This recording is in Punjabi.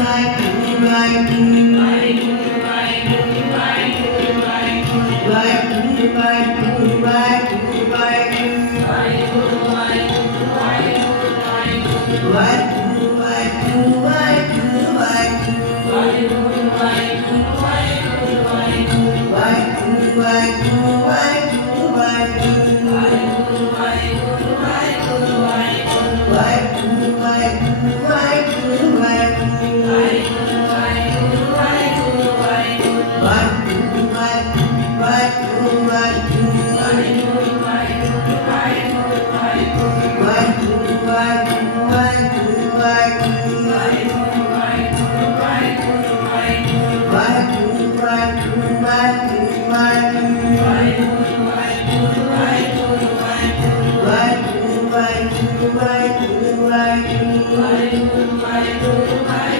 Bye. Bye.